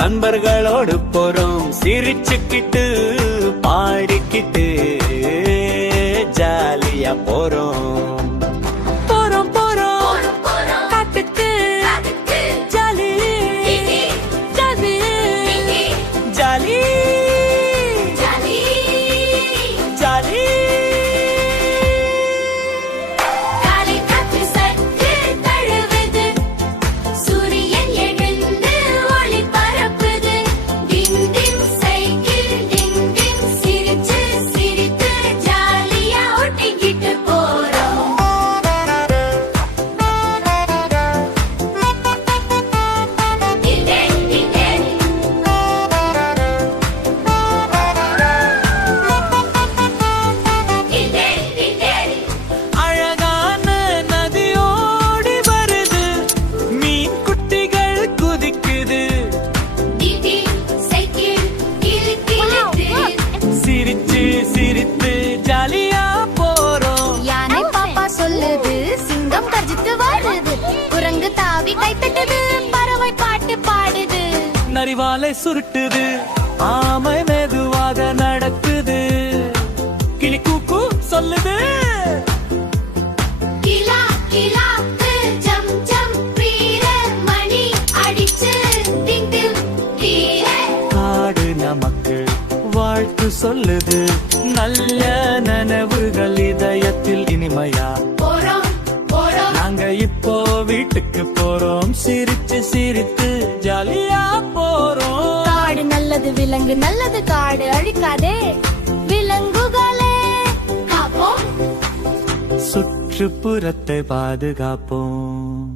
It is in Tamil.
நண்பர்களோடு போறோம் சிரிச்சுக்கிட்டு பாடிக்கிட்டு ஜாலியா போறோம் சிரித்து ஜாலியா போறோம். யானை பாப்பா சொல்லுது, சிங்கம் கர்ஜித்து வருது, குரங்கு தாவி கைத்தட்டுது, பறவை பாட்டு பாடுது, நரிவாலை சுருட்டுது, ஆமை மெதுவாக நடக்குது, கிளி கூக்கு சொல்லுது, கிலா கிலா ஜம் ஜம் வீர மணி அடிச்சு டிங் டிங் வீர. காடு நமக்கு வாழ்த்து சொல்லுது, நல்ல நனவுகள் இதயத்தில் இனிமையா போறோம் போறோம். நாங்க இப்போ வீட்டுக்கு போறோம், சிரிச்சு சிரித்து ஜாலியா போறோம். காடு நல்லது, விலங்கு நல்லது, காடு அழிக்காதே, விலங்குகளே காப்போம், சுற்றுப்புறத்தை பாதுகாப்போம்.